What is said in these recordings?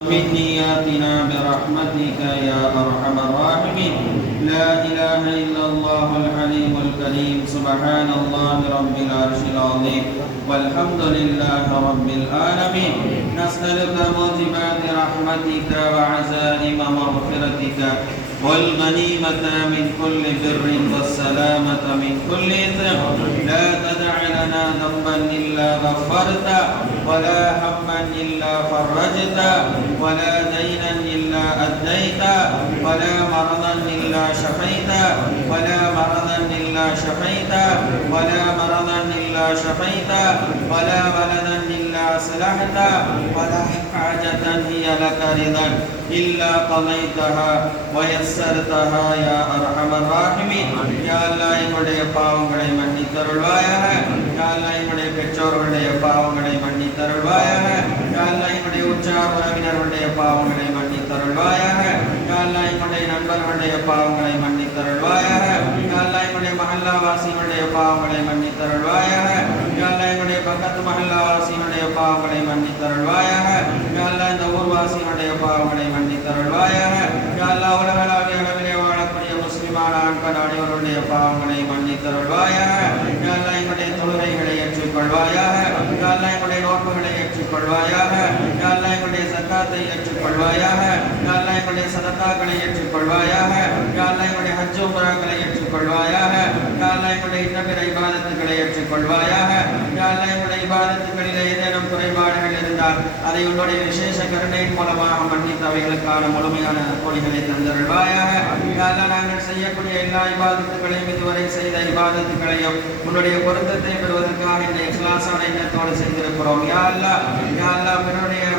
من نياتنا برحمتك يا أرحم الراحمين. لا إله إلا الله الحليم الكريم. سبحان الله رب العرش العظيم والحمد لله رب العالمين. نسألك موجبات رحمتك وعزائم مغفرتك والغنيمة من كل بر والسلامة من كل إثم. لا تدع لنا ذنبا إلا غفرته ولا هما إلا فرجته ولا دينا إلا أديته ولا مرضا إلا شفيته ولا مرضا إلا شفيته ولا مرضا إلا شفيته ولا ولدا إلا أصلحته ولا حاجة هي لك رضا إلا قضيتها ويسرتها يا أرحم الراحمين. يا الله என்னுடைய பாவங்களை மன்னித்தருள்வாயாக. யா அல்லாஹ் என்னுடைய பெற்றோர்களுடைய பாவங்களை மன்னித்தருள்வாயாக. யா அல்லாஹ் என்னுடைய உற்றார் உறவினர்களுடைய பாவங்களை மன்னித்தருள்வாயாக. யா அல்லாஹ் என்னுடைய நண்பர்களுடைய பாவங்களை மன்னித்தருள்வாயாக. யா அல்லாஹ் என்னுடைய மஹல்லா வாசிகளுடைய பாவங்களை மன்னித்தருள்வாயாக. யா அல்லாஹ் என்னுடைய பக்கத்து மஹல்லா வாசிகளுடைய பாவங்களை மன்னித்தருள்வாயாக. யா அல்லாஹ் இந்த ஊர்வாசிகளுடைய பாவங்களை மன்னித்தருள்வாயாக. யா அல்லாஹ் உலகளாவிய அளவிலே வாழக்கூடிய முஸ்லிமான ஆண்கள் அனைவருடைய பாவங்களை மன்னித்தருள்வாயாக. யா அல்லாஹ் எங்களுடைய தொழுகைகளை ஏற்றுக்கொள்வாயாக. யா அல்லாஹ் எங்களுடைய நோன்புகளை ஏற்றுக்கொள்வாயாக. யா அல்லாஹ் எங்களுடைய ஸகாத்தை ஏற்றுக்கொள்வாயாக. யா அல்லாஹ் எங்களுடைய சதகாக்களை ஏற்றுக்கொள்வாயாக. யா அல்லாஹ் எங்களுடைய ஹஜ் உம்ராக்களை ஏற்றுக்கொள்வாயாக. யா அல்லாஹ் எங்களுடைய இன்னபிற இபாதத்துகளை ஏற்றுக்கொள்வாயாக. யா அல்லாஹ் எங்களுடைய இபாதத்துகளிலே ஏதேனும் குறைபாடுகள் இருந்தால் அதை உன்னுடைய விசேஷ கருணையின் மூலமாக மன்னித்து அவைகளுக்கான முழுமையான நற்கூலிகளை தந்தருள்வாயாக. யா அல்லாஹ் நாங்கள் செய்யக்கூடிய எல்லா இபாதத்துகளையும் இதுவரை செய்த இபாதத்துகளையும் உன்னுடைய பொருத்தத்தை பெறுவதற்காக இந்த இக்லாஸான எண்ணத்தோடு செய்திருக்கிறோம். யா அல்லாஹ்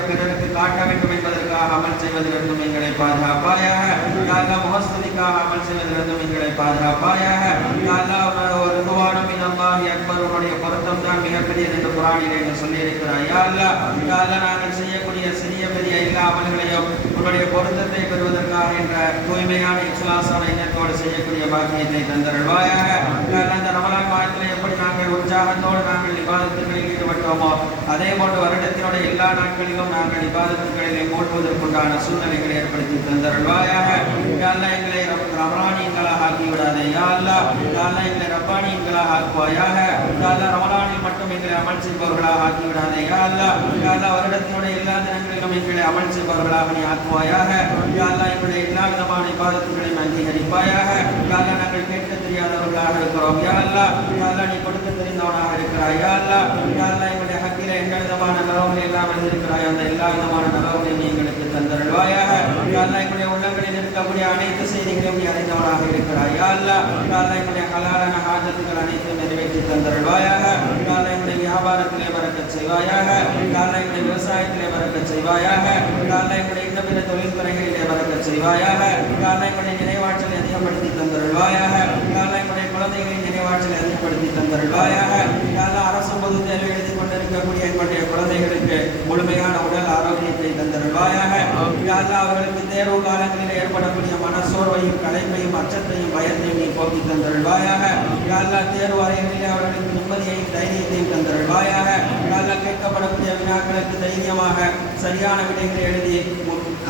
பிறருக்கு காட்ட வேண்டும் என்பதற்காக அமல் செய்வதிலிருந்தும் எங்களை பாதுகாப்பாயாக. யா அல்லாஹ் முஹஸ்ஸதிக்காக அமல் செய்வதிலிருந்தும் எங்களை பாதுகாப்பாயாக. யா அல்லாஹ் ஒரு ரிதுவானும் மினல்லாஹி அக்பர், உன்னுடைய பொருத்தம் தான் மிகப்பெரியது என்று குர்ஆனிலே நீ சொல்லியிருக்கிறாய். யா அல்லாஹ் நாங்கள் செய்யக்கூடிய சிறிய பெரிய எல்லா அமல்களையும் உன்னுடைய பொருத்தத்தை பெறுவதற்காக என்ற தூய்மையான இக்லாஸான எண்ணத்தோடு செய்யக்கூடிய பாக்கியத்தை தந்தருள்வாயாக. அந்த ரமலான் மாதத்திலே எப்படி நாங்கள் உற்சாகத்தோடு நாங்கள் இபாதத்துகளில் ஈடுபட்டோமோ அதே போன்று வருடத்தினுடைய எல்லா நாட்களிலும் நாங்கள் இபாதத்துகளிலே மூழ்குவதற்குண்டான சூழ்நிலைகளை ஏற்படுத்தி தந்தருள்வாயாக. யா அல்லாஹ் எங்களை ரமலானியங்களாக ஆக்கிவிடாதே. யா அல்லாஹ் எங்களை ரப்பானியங்களாக ஆக்குவாயாக. யா அல்லாஹ் ரமலானில் மட்டும் எங்களை அமல் செய்பவர்களாக ஆக்கிவிடாதே. யா அல்லாஹ் வருடத்தினுடைய எல்லா தினங்களிலும் எங்களை அமல் செய்பவர்களாக நீ ஆக்குவாயாக. யா அல்லாஹ் எங்களுடைய எல்லா விதமான இபாதத்துகளையும் அங்கீகரிப்பாயாக. யா அல்லாஹ் நாங்கள் கேட்க தெரியாதவர்களாக இருக்கிறோம். யா அல்லாஹ் நீ கொடுக்க தெரிந்தவனாக இருக்கிறாய். யா அல்லாஹ் எங்களுடைய ஹக்கில எந்த விதமான நலவுகள் எல்லாம் எழுதியிருக்கிறாய் அந்த எல்லா விதமான நலவுகளையும் நீ எங்களுக்கு தந்தருள்வாயாக. யா அல்லாஹ் எங்களுடைய உள்ளங்களில் இருக்கக்கூடிய அனைத்து செய்திகளையும் நீ அறிந்தவனாக இருக்கிறாய். யா அல்லாஹ் எங்களுடைய ஹலாலான ஹாஜத்துகள் அனைத்தும் நிறைவேற்றி தந்தருள்வாயாக. யா அல்லாஹ் எங்களுடைய வியாபாரத்திலே பரக்கத் செய்வாயாக. யா அல்லாஹ் எங்களுடைய விவசாயத்திலே பரக்கத் செய்வாயாக. யா அல்லாஹ் எங்களுடைய இந்த பிற தொழில் துறைகளிலே பரக்கத் செய்வாயாக. யா அல்லாஹ் எங்களுடைய நினைவாற்றலை அதிகப்படுத்தி தந்தருள்வாயாக. யா அல்லாஹ் எங்களுடைய குழந்தைகளின் நினைவாற்றலை அதிகப்படுத்தி தந்தருள்வாயாக. யா அல்லாஹ் அரசு பொது தேர்வு எழுதி கொண்டிருக்கக்கூடிய எங்களுடைய குழந்தைகளுக்கு முழுமையான உடல் ஆரோக்கியத்தை தந்தருள்வாயாக. யா அல்லாஹ் அவர்களுக்கு தேர்வு காலங்களில் ஏற்படக்கூடிய மனசோர்வையும் களைப்பையும் அச்சத்தையும் பயத்தையும் நீ போக்கி தந்தருள்வாயாக. யா அல்லாஹ் தேர்வு அறைகளிலே அவர்களுக்கு நிம்மதியையும் தைரியத்தையும் தந்தருள்வாயாக. யா அல்லாஹ் கேட்கப்படக்கூடிய வினாக்களுக்கு தைரியமாக சரியான விடைகளை எழுதி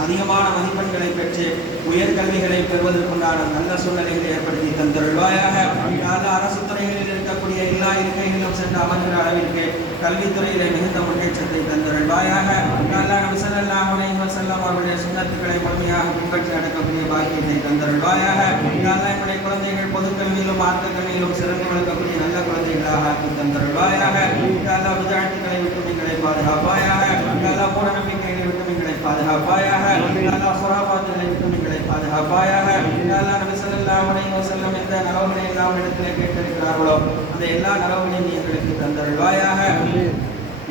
அதிகமான மதிப்பெண்களை பெற்று உயர்கல்விகளை பெறுவதற்குண்டான நல்ல சூழ்நிலைகளை ஏற்படுத்தி தந்தருள்வாயாக. யா அல்லாஹ் அரசு துறைகளில் இருக்கக்கூடிய எல்லா இருக்கைகளிலும் சென்று அமர்கிற அளவிற்கு கல்வித்துறையிலே மிகுந்த முன்னேற்றத்தை தந்தருள்வாயாக. யா அல்லாஹ் நபி ஸல்லல்லாஹு அலைஹி வஸல்லம் அவருடைய சுன்னத்துக்களை முழுமையாக பின்பற்றி நடக்கக்கூடிய பாக்கியத்தை தந்தருள்வாயாக. யா அல்லாஹ் எங்களுடைய குழந்தைகள் பொது கல்வியிலும் மார்க்க கல்வியிலும் சிறந்து விளக்கக்கூடிய நல்ல குழந்தைகளாக ஆக்கி தந்தருள்வாயாக. யா அல்லாஹ் விதாழ்த்துக்களை விட்டு எங்களை பாதுகாப்பாயாக. யா அல்லாஹ் மூட நம்பிக்கைகளை விட்டு எங்களை பாதுகாப்பாயாக. யா அல்லாஹ் ஹுராஃபாத்துகளை விட்டு எங்களை பாதுகாப்பாயாக. யா அல்லாஹ் நபி ஸல்லல்லாஹு அலைஹி வஸல்லம் எந்த நலவுகளை எல்லாம் இடத்திலே கேட்டிருக்கிறார்களோ அந்த எல்லா நலவுகளையும் நீ எங்களுக்கு தந்தருள்வாயாக.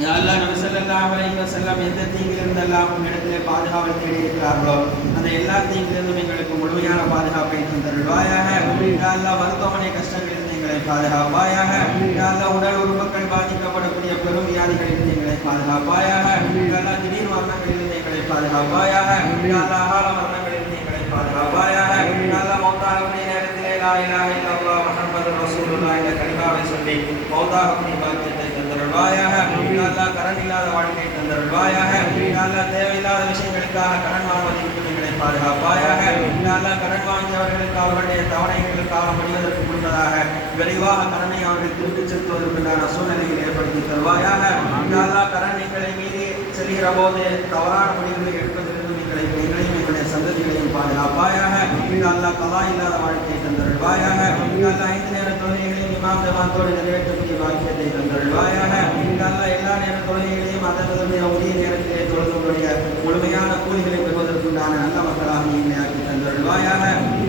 யா அல்லாஹ் நபி ஸல்லல்லாஹு அலைஹி வஸல்லம் எந்த தீங்கிலிருந்தெல்லாம் உன்னிடத்திலே பாதுகாவல் தேடி இருக்கிறார்களோ அந்த எல்லா தீங்கிலிருந்தும் எங்களுக்கு முழுமையான பாதுகாப்பை தந்தருள்வாயாக. யா அல்லாஹ் மருத்துவமனை கஷ்டங்களிலிருந்து எங்களை பாதுகாப்பாயாக. யா அல்லாஹ் உடல் உறுப்புகள் பாதிக்கப்படக்கூடிய பெரும் வியாதிகளிலிருந்து எங்களை பாதுகாப்பாயாக. யா அல்லாஹ் திடீர் மரணங்களிலிருந்து எங்களை பாதுகாப்பாயாக. யா அல்லாஹ் அகால மரணங்களிலிருந்து எங்களை பாதுகாப்பாயாக. யா அல்லாஹ் மௌத்தாகக்கூடிய நேரத்திலே லா இலாஹ இல்லல்லாஹ் முஹம்மதுர் ரசூலுல்லாஹ் என்ற கலிமாவை சொல்லி மௌத்தாகக்கூடிய பாக்கியத்தை தந்தருள்வாயாக. தந்தருள்வாயாக. யா அல்லாஹ் கடன் இல்லாத வாழ்க்கை தந்தருள்வாயாக. யா அல்லாஹ் தேவையில்லாத விஷயங்களுக்காக கடன் வாங்குவதை விட்டு எங்களை பாதுகாப்பாயாக. யா அல்லாஹ் கடன் வாங்கியவர்களுக்கு அவர்களுடைய தவணைகளுக்காக முடிவதற்கு முன்னதாக விரைவாக கடனை அவர்கள் திருப்பிச் செலுத்துவதற்குண்டான சூழ்நிலைகளை ஏற்படுத்தி தருவாயாக. யா அல்லாஹ் கடன் எங்களை மீறி செல்கிற போது தவறான முடிவுகளை எடுப்பதிலிருந்து எங்களையும் எங்களுடைய சந்ததிகளையும் பாதுகாப்பாயாக. யா அல்லாஹ் கலா இல்லாத வாழ்க்கையை தந்தருள்வாயாக. யா அல்லாஹ் 5 நேர தொழுகைகளையும் இமாம் ஜமாத்தோடு நிறைவேற்றக்கூடிய பாக்கியத்தை தந்தருள்வாயாக. யா அல்லாஹ் எல்லா நேர தொழுகைகளையும் அதனுடைய உரிய நேரத்திலே தொழுதுடைய முழுமையான கூலிகளை பெறுவதற்குண்டான நல்ல மக்களாக எங்களை ஆக்கி தந்தருள்வாயாக.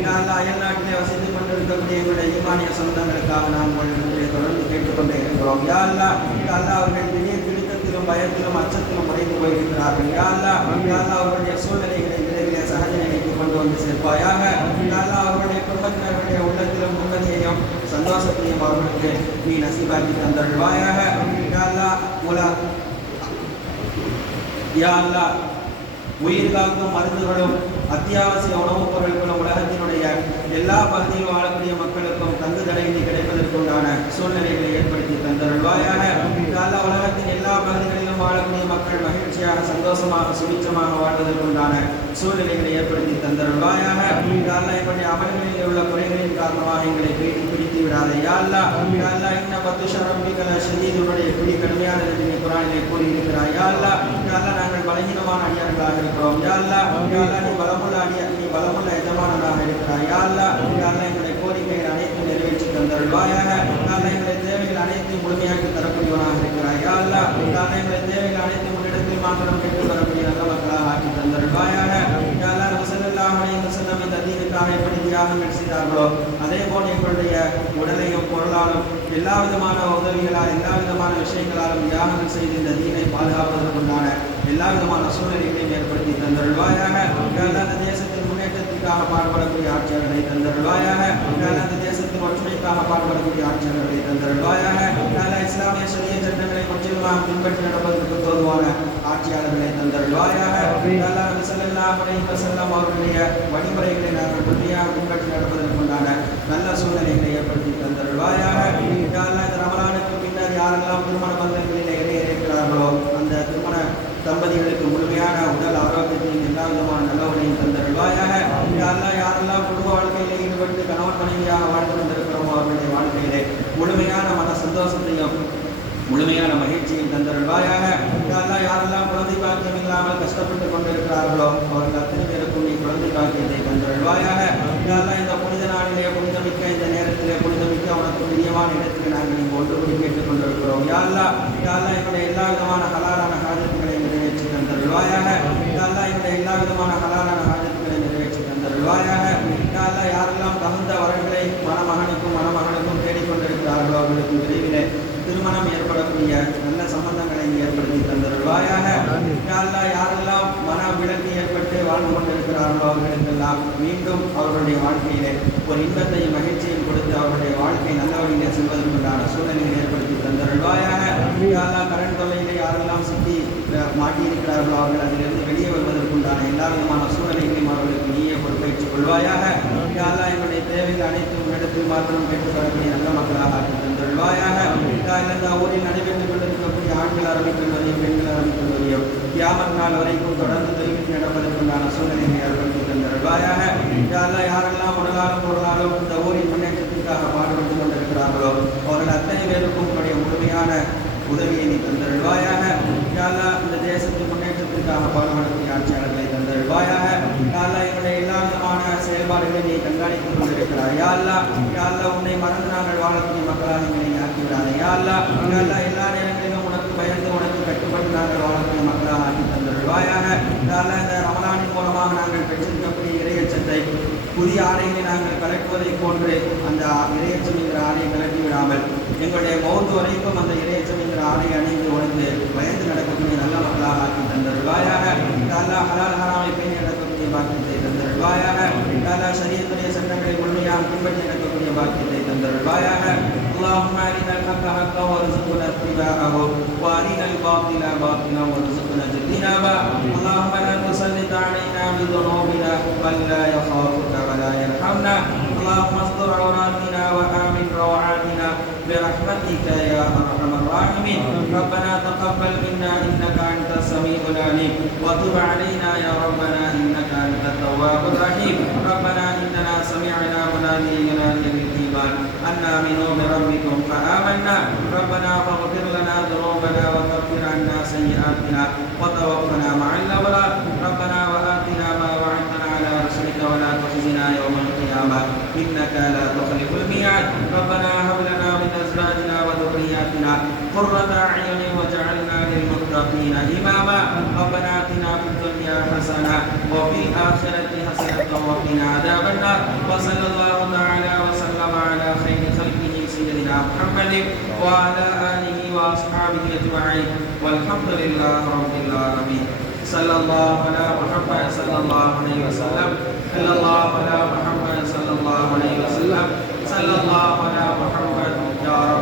யா அல்லாஹ் அயல் நாட்டிலே வசித்துக் கொண்டிருக்கக்கூடிய எங்களுடைய ஈமானிய சொந்தங்களுக்காக நாம் தொடர்ந்து கேட்டுக்கொண்டே இருக்கிறோம். யா அல்லாஹ் அவர்கள் திடீர் பிடித்தத்திலும் பயத்திலும் அச்சத்திலும் உடைந்து போயிருக்கிறார்கள். யா அல்லாஹ் அவர்களுடைய சூழ்நிலைகளை விரைவிலே சகஜ நிலைக்கு கொண்டு வந்து சேர்ப்பாயாக. யா அல்லாஹ் அவர்களுடைய குடும்பத்தினருடைய உள்ளத்திலும் நிம்மதியையும் சந்தோஷத்தையும் அவர்களுக்கு நீ நசீபாக்கி தந்தருள்வாயாக. யா அல்லாஹ் உயிர் காக்கும் மருந்துகளும் அத்தியாவசிய உணவுப் பொருட்களும் உலகத்தினுடைய எல்லா பகுதியிலும் வாழக்கூடிய மக்களுக்கும் தங்கு தடையின்றி கிடைப்பதற்குண்டான சூழ்நிலைகளை ஏற்படுத்தி தந்தருள்வாயாக. அல்லாஹ் உலகத்தின் எல்லா பகுதிகளிலும் வாழக்கூடிய மக்கள் மகிழ்ச்சியாக சந்தோஷமாக சுபிச்சமாக வாழ்வதற்குண்டான சூழ்நிலைகளை ஏற்படுத்தி தந்தருள்வாயாக. அல்லாஹ் எங்களுடைய அமல்களில் உள்ள குறைகளின் காரணமாக எங்களை பிடித்து விடாதே. யா அல்லாஹ் இன்ன பத்துஷ ரப்பிக ஷதீதுடைய பிடி கடுமையான குர்ஆனிலே கூறியிருக்கிறாய். யா அல்லாஹ் நாங்கள் பலகீனமான அடியார்களாக இருக்கிறோம். யா அல்லாஹ் நீ பலமுள்ள எஜமானனாக இருக்கிறாய். யா அல்லாஹ் எங்களுடைய கோரிக்கைகள் அனைத்தும் நிறைவேற்றி தந்தருள்வாயாக. எங்களுடைய தேவைகள் அனைத்தையும் முழுமையாக்கி தரக்கூடியவனாக இருக்கிறாய். யா அல்லாஹ் எங்களுடைய தேவைகள் அனைத்தும் முன்னிடத்தில் மாத்திரம் கேட்டு வரக்கூடிய நல்ல மக்களாக ஆக்கி தந்தருள்வாயாக. யா அல்லாஹ் ஸல்லல்லாஹு அலைஹி வஸல்லம் இந்த தீனுக்காக எப்படி தியாகங்கள் செய்தார்களோ அதே போல் எங்களுடைய உடலையும் பொருளாலும் எல்லா விதமான உதவிகளால் எல்லா விதமான விஷயங்களாலும் தியாகங்கள் செய்து இந்த தீனை பாதுகாப்பதற்குண்டான எல்லா விதமான சூழ்நிலைகளையும் ஏற்படுத்தி தந்தருள்வாயாக. அந்த தேசத்தின் முன்னேற்றத்திற்காக பாடுபடக்கூடிய ஆட்சியாளர்களை தந்தருள்வாயாக. அந்த தேசத்தின் ஒற்றுமைக்காக பாடுபடக்கூடிய ஆட்சியாளர்களை தந்தருள்வாயாக. இஸ்லாமிய சரிய சட்டங்களை முற்றிலுமாக பின்பற்றி நடப்பதற்கு தோதுவான ஆட்சியாளர்களை தந்தருள்வாயாக. ஸல்லல்லாஹு அலைஹி வஸல்லம் அவர்களுடைய வழிமுறைகளை நாங்கள் முழுமையாக பின்பற்றி நடப்பதற்குண்டான நல்ல சூழ்நிலைகளை ஏற்படுத்தி தந்தருள்வாயாக. இந்த ரமலானுக்கு பின்னர் யாரெல்லாம் திருமண பந்தங்களில் இருக்கிறார்களோ அந்த திருமண தம்பதிகளுக்கு முழுமையான உடல் ஆரோக்கியத்தையும் எல்லா விதமான நல்லவனையும் தந்தருள்வாயாக. யாரெல்லாம் குடும்ப வாழ்க்கையிலே ஈடுபட்டு கணவன் மனைவியாக வாழ்ந்து கொண்டிருக்கிறோமோ அவர்களுடைய வாழ்க்கையிலே முழுமையான மன சந்தோஷத்தையும் முழுமையான மகிழ்ச்சியும் தந்தருள்வாயாக. யாரெல்லாம் குழந்தை பாக்கியம் இல்லாமல் கஷ்டப்பட்டு கொண்டிருக்கிறார்களோ அவர்கள் அத்தனை பேருக்கும் நீ குழந்தை பாக்கியத்தை தந்தருள்வாயாக. இந்த புனித நாளிலே புனிதமிக்க இந்த நேரத்திலே புனிதமிக்க உனக்கு பிரியமான இடத்திலே நாங்கள் இங்கு ஒன்று கூடி கேட்டுக் கொண்டிருக்கிறோம். யா அல்லாஹ் எங்களுடைய எல்லா விதமான ஹலாலான ஹாஜத்துகளை நிறைவேற்றி தந்தருள்வாயாக. எங்களுடைய எல்லா விதமான ஹலாலான ஹாஜத்துகளை நிறைவேற்றி தந்தருள்வாயாக. யாரெல்லாம் தகுந்த வரன்களை மணமகனுக்கும் மணமகனுக்கும் தேடிக்கொண்டிருக்கிறார்களோ அவர்களுக்கு விரைவிலே திருமணம் ஏற்படக்கூடிய நல்ல சம்பந்தங்களை ஏற்படுத்தி தந்தருள்வாயாக. யாரெல்லாம் மன விலக்கு ஏற்பட்டு வாழ்ந்து கொண்டிருக்கிறார்களோ அவர்களுக்கெல்லாம் மீண்டும் அவர்களுடைய வாழ்க்கையிலே ஒரு இன்பத்தையும் மகிழ்ச்சியும் கொடுத்து அவர்களுடைய வாழ்க்கை நல்ல வழியிலே செல்வதற்குண்டான சூழ்நிலையை ஏற்படுத்தி தந்தருள்வாயாக. கடன் தொல்லையிலே யாரெல்லாம் சிக்கி மாட்டியிருக்கிறார்களோ அவர்கள் அதிலிருந்து வெளியே வருவதற்குண்டான எல்லா விதமான சூழ்நிலைகளையும் அவர்களுக்கு நீயே பொறுப்பேற்றுக் கொள்வாயாக. எங்களுடைய தேவைகள் அனைத்தும் இடத்தில் மாத்திரம் கேட்டுக்கொள்ளக்கூடிய நல்ல மக்களாக ஆக்கி தந்தருள்வாயாக. இந்த ஊரில் நடைபெற்றுக் கொண்டிருக்கக்கூடிய ஆண்கள் அரபிக்கல்வதையும் பெண்கள் அரபிக்கல்வதையும் கியாமத் நாள் வரைக்கும் தொடர்ந்து தொழில் நடப்பதற்குண்டான சூழ்நிலையை ஏற்படுத்தி தந்தருள்வாயாக. யாரெல்லாம் உடலாலும் பொருளாலும் இந்த ஊரின் முன்னேற்றத்திற்காக பாடுபட்டுக் கொண்டிருக்கிறார்களோ அவர்கள் அத்தனை பேருக்கும் உடைய முழுமையான உதவியை நீ தந்தருள்வாயாக. இந்த தேசத்தின் முன்னேற்றத்திற்காக பாடுபடக்கூடிய ஆட்சியாளர்களை தந்தருள்வாயாக. என்னுடைய எல்லா விதமான செயல்பாடுகளை நீ கண்காணித்துக் கொண்டிருக்கிறார். யா அல்லாஹ் உன்னை மறந்து நாங்கள் வாழக்கூடிய மக்களாக எங்களை ஆக்கிவிடாதே. யா அல்லாஹ் எல்லா நேரங்களிலும் உனக்கு பயந்து உனக்கு கட்டுப்பட்டு நாங்கள் வாழக்கூடிய மக்களாக ஆக்கி தந்தருள்வாயாக. இந்த ரமலானின் மூலமாக நாங்கள் பெற்றிருக்கக்கூடிய இறையச்சத்தை புதிய ஆடைகளை நாங்கள் கலட்டுவதை போன்று அந்த இறையச்சம் என்கிற ஆடையை கலட்டி விடாமல் எங்களுடைய மௌத்து வரைக்கும் அந்த இறையச்சம் என்கிற ஆடையை அணிந்து உணர்ந்து பயந்து நடக்கக்கூடிய நல்ல மக்களாக ஆக்கி தந்தருள்வாயாக. ஹலால் ஹராமை பேணி நடக்கக்கூடிய பாக்கியத்தை தந்தருள்வாயாக. ஷரியத்துடைய சட்டங்களை முழுமையாக பின்பற்றி நடக்கக்கூடிய பாக்கியத்தை தந்தருள்வாயாக. اللهم أرنا الحق حقا وارزقنا اتباعه وأرنا الباطل باطلا وارزقنا اجتنابه. اللهم لا تسلط علينا بذنوبنا من لا يخافك ولا يرحمنا. اللهم استر عوراتنا وآمن روعاتنا برحمتك يا أرحم الراحمين. الراحمين. ربنا تقبل منا إنك أنت السميع العليم وتب علينا يا ربنا إنك أنت التواب الرحيم. ربنا إننا سمعنا مناديا ينادي بالإيمان أن آمنوا بربكم فآمنا. ربنا فاغفر لنا ذنوبنا وكفر عنا سيئاتنا وتوفنا مع الأبرار. ربنا وآتنا ما وعدتنا على رسلك ولا تخزنا يوم القيامة إنك لا تخلف الميعاد. ربنا هب لنا من أزواجنا وذرياتنا قرة أعين واجعلنا للمتقين إماما. ربنا آتنا في الدنيا حسنة وفي الآخرة حسنة وقنا عذاب النار. وصلى الله تعالى وسلم على خير خلقه سيدنا محمد وعلى آله وأصحابه أجمعين والحمد لله رب العالمين. صلى الله على محمد صلى الله عليه وسلم. صلى الله على محمد صلى الله عليه وسلم. صلى الله على محمد يا رب.